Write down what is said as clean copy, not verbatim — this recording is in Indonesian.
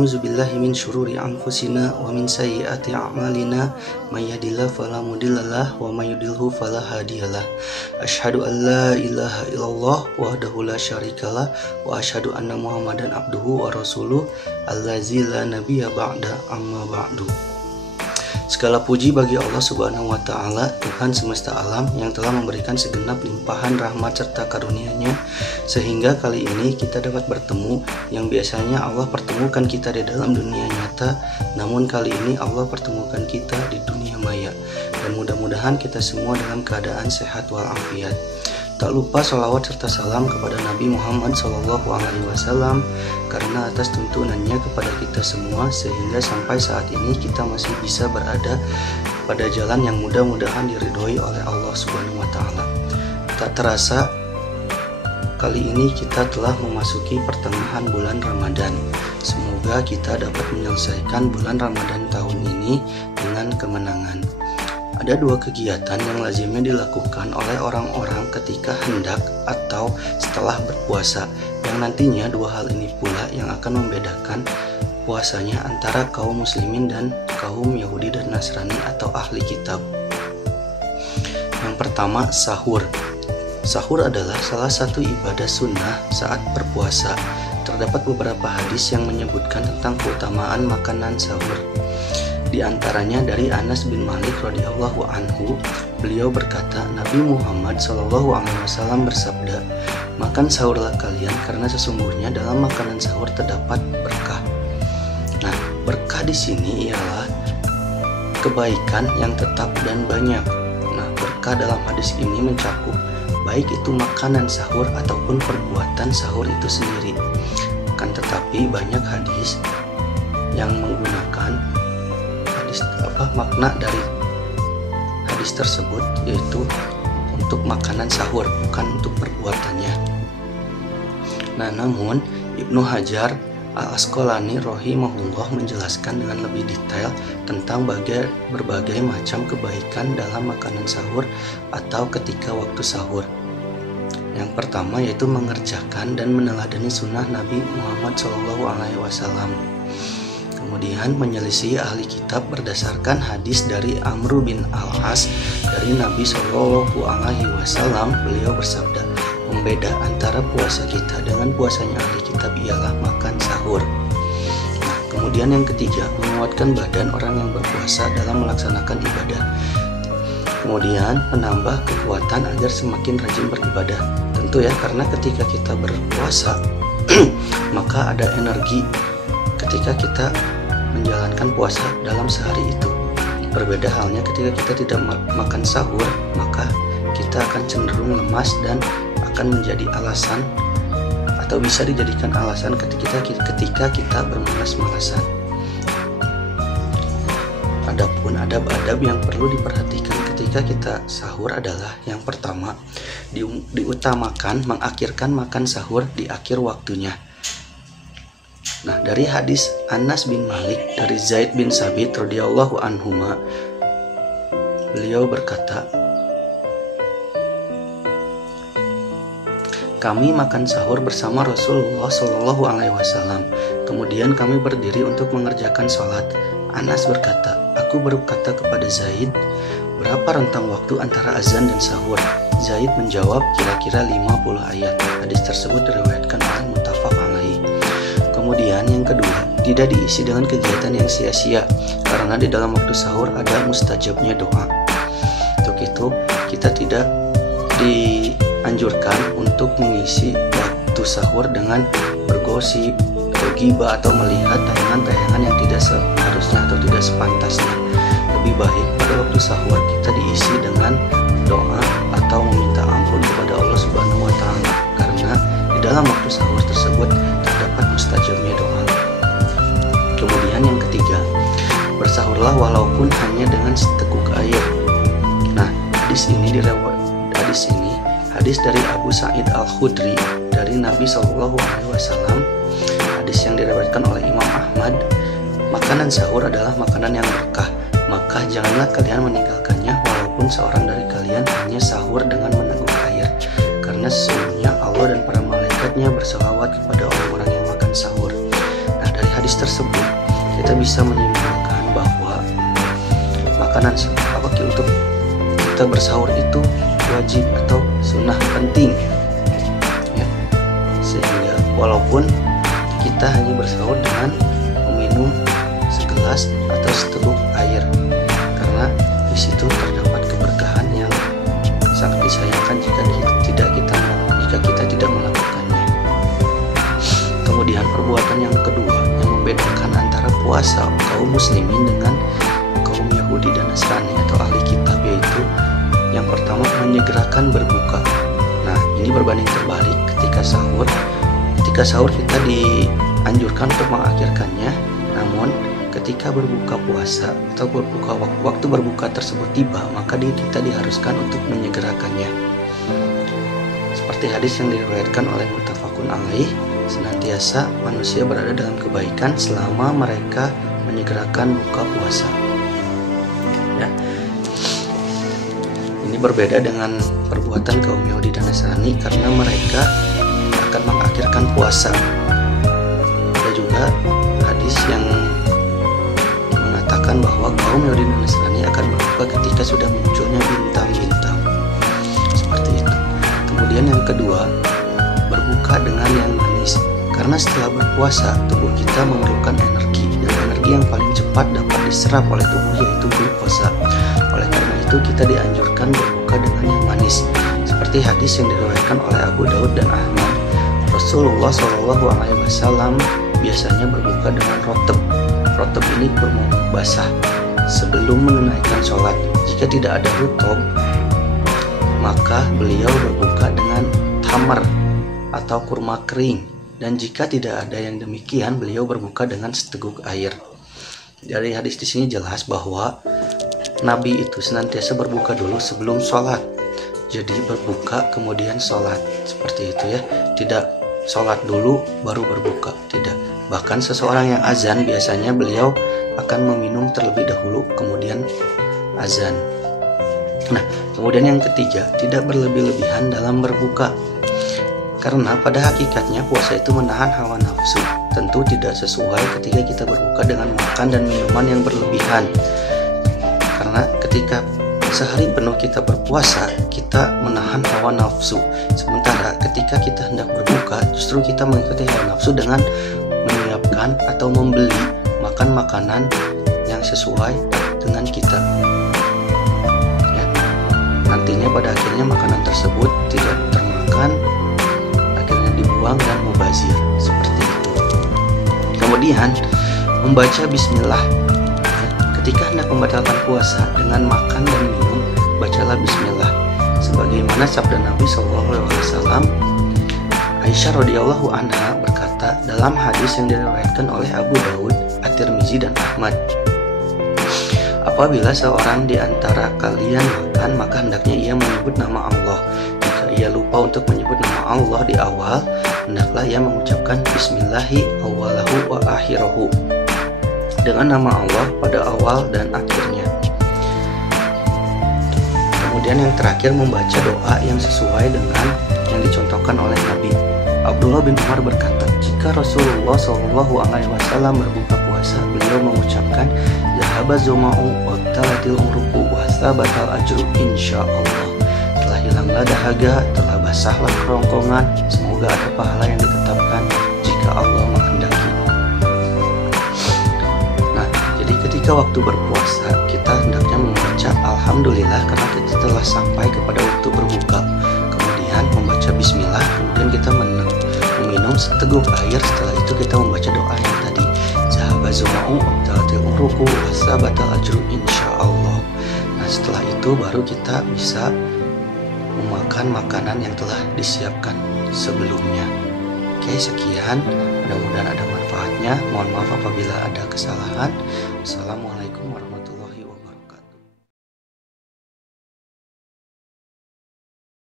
A'udzubillahi min syururi anfusina wa min sayyiati a'malina may yahdihillahu fala mudhillalah wa may yudhlilhu fala hadiyalah. Asyhadu an la ilaha illallah wahdahu la syarikalah wa asyhadu anna Muhammadan abduhu wa rasuluh allazi la nabiyya ba'da amma ba'du. Segala puji bagi Allah Subhanahu wa Ta'ala, Tuhan semesta alam yang telah memberikan segenap limpahan rahmat serta karunia-Nya sehingga kali ini kita dapat bertemu yang biasanya Allah pertemukan kita di dalam dunia nyata, namun kali ini Allah pertemukan kita di dunia maya. Dan mudah-mudahan kita semua dalam keadaan sehat walafiat. Tak lupa sholawat serta salam kepada Nabi Muhammad SAW karena atas tuntunannya kepada kita semua sehingga sampai saat ini kita masih bisa berada pada jalan yang mudah-mudahan diridhoi oleh Allah Subhanahu wa Ta'ala. Tak terasa kali ini kita telah memasuki pertengahan bulan Ramadan. Semoga kita dapat menyelesaikan bulan Ramadan tahun ini dengan kemenangan. Ada dua kegiatan yang lazimnya dilakukan oleh orang-orang ketika hendak atau setelah berpuasa, yang nantinya dua hal ini pula yang akan membedakan puasanya antara kaum muslimin dan kaum Yahudi dan Nasrani atau ahli kitab. Yang pertama, sahur. Sahur adalah salah satu ibadah sunnah saat berpuasa. Terdapat beberapa hadis yang menyebutkan tentang keutamaan makanan sahur. Di antaranya dari Anas bin Malik radhiyallahu anhu, beliau berkata, Nabi Muhammad SAW bersabda, makan sahurlah kalian karena sesungguhnya dalam makanan sahur terdapat berkah. Nah, berkah di sini ialah kebaikan yang tetap dan banyak. Nah, berkah dalam hadis ini mencakup baik itu makanan sahur ataupun perbuatan sahur itu sendiri. Akan tetapi banyak hadis yang menggunakan makna dari hadis tersebut, yaitu untuk makanan sahur, bukan untuk perbuatannya. Nah, namun Ibnu Hajar Al-Asqalani rahimahullah menjelaskan dengan lebih detail tentang berbagai macam kebaikan dalam makanan sahur atau ketika waktu sahur. Yang pertama yaitu mengerjakan dan meneladani sunnah Nabi Muhammad SAW. Kemudian menyelisih ahli kitab berdasarkan hadis dari Amr bin Al-As dari Nabi SAW. Beliau bersabda, pembeda antara puasa kita dengan puasanya ahli kitab ialah makan sahur. Nah, kemudian yang ketiga, menguatkan badan orang yang berpuasa dalam melaksanakan ibadah. Kemudian menambah kekuatan agar semakin rajin beribadah. Tentu ya, karena ketika kita berpuasa maka ada energi ketika kita menjalankan puasa dalam sehari itu. Berbeda halnya ketika kita tidak makan sahur, maka kita akan cenderung lemas dan akan menjadi alasan atau bisa dijadikan alasan ketika kita bermalas-malasan. Adapun adab-adab yang perlu diperhatikan ketika kita sahur adalah yang pertama, diutamakan mengakhirkan makan sahur di akhir waktunya. Nah, dari hadis Anas bin Malik dari Zaid bin Sabit radhiyallahu anhuma, beliau berkata, kami makan sahur bersama Rasulullah SAW. Kemudian kami berdiri untuk mengerjakan sholat. Anas berkata, aku berkata kepada Zaid, berapa rentang waktu antara azan dan sahur? Zaid menjawab, kira-kira 50 ayat. Hadis tersebut diriwayatkan oleh muttafaq alaih. Kemudian yang kedua, tidak diisi dengan kegiatan yang sia-sia karena di dalam waktu sahur ada mustajabnya doa. Untuk itu kita tidak dianjurkan untuk mengisi waktu sahur dengan bergosip, bergibah atau melihat tayangan-tayangan yang tidak seharusnya atau tidak sepantasnya. Lebih baik pada waktu sahur kita diisi dengan doa atau meminta ampun kepada Allah Subhanahu wa Ta'ala, karena di dalam waktu sahur tersebut terdapat mustajabnya doa. Kemudian yang ketiga, bersahurlah walaupun hanya dengan seteguk air. Nah, hadis dari Abu Sa'id Al-Khudri dari Nabi SAW, hadis yang diriwayatkan oleh Imam Ahmad, makanan sahur adalah makanan yang berkah, maka janganlah kalian meninggalkannya walaupun seorang dari kalian hanya sahur dengan meneguk air, karena sesungguhnya Allah dan para malaikatnya berselawat kepada orang-orang yang makan sahur. Nah, dari hadis tersebut kita bisa menyimpulkan bahwa makanan untuk kita bersahur itu wajib atau sunnah penting ya. Sehingga walaupun kita hanya bersahur dengan meminum segelas atau seteguk air, karena di situ terdapat keberkahan yang sangat disayangkan jika kita tidak melakukannya. Kemudian perbuatan yang kedua yang membedakan antara puasa kaum muslimin dengan kaum Yahudi dan Nasrani atau ahli kitab, yaitu yang pertama menyegerakan berbuka. Nah, ini berbanding terbalik ketika sahur. Ketika sahur kita dianjurkan untuk mengakhirkannya, namun ketika berbuka puasa atau waktu berbuka tersebut tiba, maka kita diharuskan untuk menyegerakannya. Seperti hadis yang diriwayatkan oleh muttafaqun alaih, senantiasa manusia berada dalam kebaikan selama mereka menyegerakan buka puasa. Ya. Ini berbeda dengan perbuatan kaum Yahudi dan Nasrani karena mereka akan mengakhirkan puasa. Ada juga hadis yang mengatakan bahwa kaum Yahudi dan Nasrani akan berbuka ketika sudah munculnya bintang-bintang. Seperti itu. Kemudian yang kedua, berbuka dengan yang manis. Karena setelah berpuasa, tubuh kita memerlukan energi, dan energi yang paling cepat dapat diserap oleh tubuh yaitu glukosa. Oleh karena itu kita dianjurkan berbuka dengan yang manis. Seperti hadis yang diriwayatkan oleh Abu Daud dan Ahmad, Rasulullah SAW biasanya berbuka dengan rotab. Rotab ini bermutu basah sebelum menunaikan sholat. Jika tidak ada rotab, maka beliau berbuka dengan tamar atau kurma kering. Dan jika tidak ada yang demikian, beliau berbuka dengan seteguk air. Dari hadis di sini jelas bahwa Nabi itu senantiasa berbuka dulu sebelum sholat. Jadi berbuka kemudian sholat, seperti itu ya. Tidak sholat dulu baru berbuka, tidak. Bahkan seseorang yang azan biasanya beliau akan meminum terlebih dahulu kemudian azan. Nah, kemudian yang ketiga, tidak berlebih-lebihan dalam berbuka. Karena pada hakikatnya puasa itu menahan hawa nafsu. Tentu tidak sesuai ketika kita berbuka dengan makan dan minuman yang berlebihan. Karena ketika sehari penuh kita berpuasa, kita menahan hawa nafsu. Sementara ketika kita hendak berbuka, justru kita mengikuti hawa nafsu dengan menyiapkan atau membeli makan makanan yang sesuai dengan kita. Ya. Nantinya pada akhirnya makanan tersebut tidak termakan, dibuang dan mubazir, seperti itu. Kemudian membaca bismillah. Ketika hendak membatalkan puasa dengan makan dan minum, bacalah bismillah. Sebagaimana sabda Nabi SAW, Aisyah radhiyallahu anha berkata dalam hadis yang diriwayatkan oleh Abu Daud, At-Tirmizi dan Ahmad, apabila seorang di antara kalian makan, maka hendaknya ia menyebut nama Allah. Ia lupa untuk menyebut nama Allah di awal, hendaklah ia mengucapkan bismillahi awalahu wa akhirahu, dengan nama Allah pada awal dan akhirnya. Kemudian yang terakhir, membaca doa yang sesuai dengan yang dicontohkan oleh Nabi. Abdullah bin Umar berkata, jika Rasulullah SAW berbuka puasa, beliau mengucapkan zahaba zuma'u wa talatil umruku wa sabatal ajru insyaallah. Hilanglah dahaga, telah basahlah kerongkongan, semoga ada pahala yang ditetapkan jika Allah menghendaki. Nah, jadi ketika waktu berpuasa, kita hendaknya membaca Alhamdulillah karena kita telah sampai kepada waktu berbuka. Kemudian membaca bismillah, kemudian kita meminum seteguk air. Setelah itu kita membaca doa yang tadi, zahaba zuma'u abdalatil umruku wasabatal ajru insyaallah. Nah, setelah itu baru kita bisa memakan makanan yang telah disiapkan sebelumnya. Oke, sekian. Mudah-mudahan ada manfaatnya. Mohon maaf apabila ada kesalahan. Assalamualaikum.